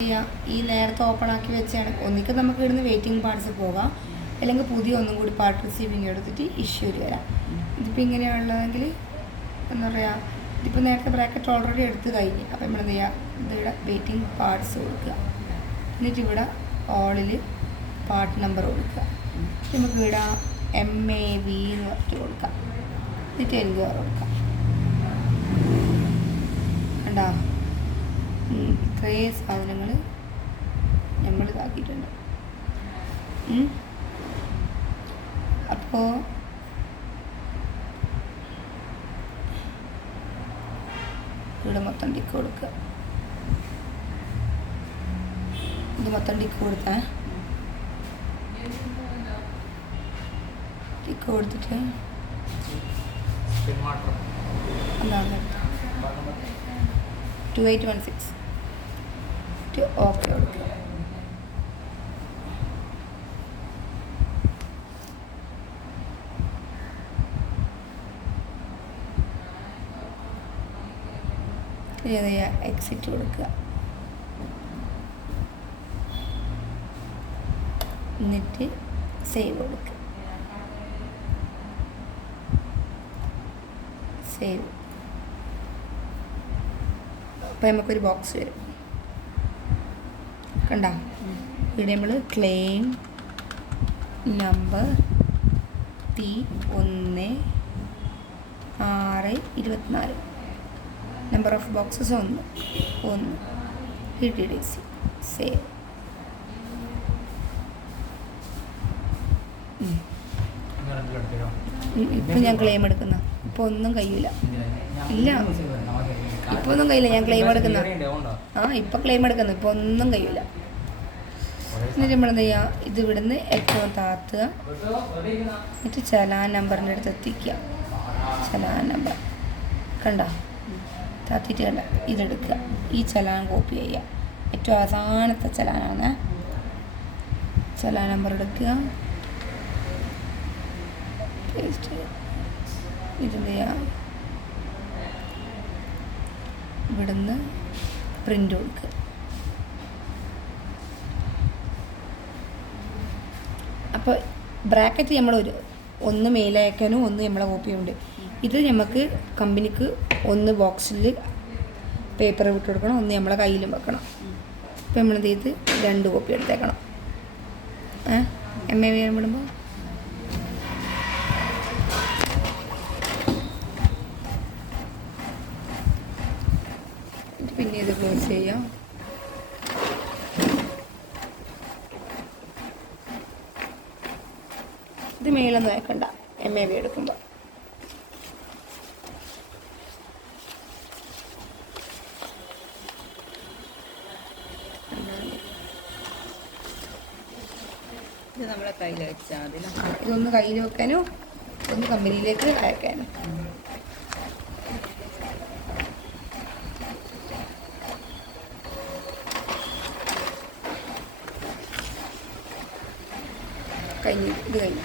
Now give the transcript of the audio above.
ഈ നേരത്തെ ഓപ്പൺ ആക്കി വെച്ചാണ് ഒന്നിക്ക് നമുക്ക് ഇവിടുന്ന് വെയിറ്റിംഗ് പാർട്സ് പോകാം, അല്ലെങ്കിൽ പുതിയ ഒന്നും കൂടി പാർട്ട് റിസീവിങ് എടുത്തിട്ട് ഇഷ്യൂ വരാം. ഇതിപ്പോൾ ഇങ്ങനെയുള്ളതെങ്കിൽ എന്താ പറയുക, ഇതിപ്പോൾ നേരത്തെ ബ്രാക്കറ്റ് ഓൾറെഡി എടുത്ത് കഴിഞ്ഞ്. അപ്പോൾ നമ്മൾ എന്ത് ചെയ്യുക, ഇതിവിടെ വെയിറ്റിംഗ് പാർട്സ് കൊടുക്കുക, എന്നിട്ട് ഇവിടെ ഓളിൽ പാർട്ട് നമ്പർ കൊടുക്കുക, നമുക്ക് ഇവിടെ MAV എന്ന് പറഞ്ഞിട്ട് കൊടുക്കാം, എന്നിട്ട് എൻക്വയർ കൊടുക്കാം. കണ്ടോ, ഇത്രയും സാധനങ്ങൾ നമ്മൾ ഇതാക്കിയിട്ടുണ്ട്. അപ്പോൾ ഇവിടെ മൊത്തം ടിക്ക് കൊടുക്കുക. ഇത് മൊത്തം ടിക്ക് കൊടുത്താൽ ടിക്ക് കൊടുത്തിട്ട് എന്താണ് 2816 ഓക്കെ കൊടുക്കുക. എക്സിറ്റ് കൊടുക്കുക, എന്നിട്ട് സേവ് കൊടുക്കുക. സേവ്. അപ്പോൾ നമുക്കൊരു ബോക്സ് വരും. കണ്ട, ഇവിടെ നമ്മൾ claim number P1624, number of boxes 1 PTDC. Save. ഇപ്പം ഞാൻ ക്ലെയിം എടുക്കുന്ന, ഇപ്പോൾ ഒന്നും കഴിയില്ല. ഇല്ല, ഇപ്പോൾ ഒന്നും കഴിയില്ല. ഞാൻ ക്ലെയിം എടുക്കുന്ന, ഇപ്പം ക്ലെയിം എടുക്കുന്നു, ഇപ്പോൾ ഒന്നും കഴിയില്ല. എന്നിട്ട് നമ്മൾ എന്ത് ചെയ്യുക, ഇത് ഇവിടുന്ന് ഏറ്റവും താത്തുക, എന്നിട്ട് ചലാൻ നമ്പറിൻ്റെ അടുത്ത് എത്തിക്കുക. ചലാൻ നമ്പർ കണ്ട, താത്തിയിട്ട് കണ്ട, ഇതെടുക്കുക. ഈ ചലാൻ കോപ്പി ചെയ്യുക. ഏറ്റവും അവസാനത്തെ ചലാനാണ്. ചലാൻ നമ്പർ എടുക്കുക, പേസ്റ്റ് ചെയ്യുക. ഇതെന്ത് ചെയ്യുക, ഇവിടുന്ന് പ്രിൻ്റ് കൊടുക്കുക. അപ്പോൾ ബ്രാക്കറ്റ് നമ്മൾ ഒന്ന് മെയിൽ അയക്കാനും ഒന്ന് നമ്മളെ കോപ്പിയുണ്ട്. ഇത് നമുക്ക് കമ്പനിക്ക് ഒന്ന് ബോക്സിൽ പേപ്പർ വിട്ട് കൊടുക്കണം, ഒന്ന് നമ്മളെ കയ്യിലും വെക്കണം. അപ്പോൾ നമ്മൾ എന്ത് ചെയ്ത് 2 കോപ്പി എടുത്തേക്കണം. MAV വിടുമ്പോൾ പിന്നെ ഇത് ക്ലോസ് ചെയ്യാം. ഇത് മെയിലൊന്നും വെക്കണ്ട MAV എടുക്കുമ്പോൾ. ഇത് നമ്മളെ കയ്യിൽ വെച്ചാൽ മതി. ഇതൊന്ന് കയ്യിൽ വെക്കാനും ഒന്ന് കമ്പനിയിലേക്ക് അയക്കാനും. കഴിഞ്ഞു, ഇത് കഴിഞ്ഞു.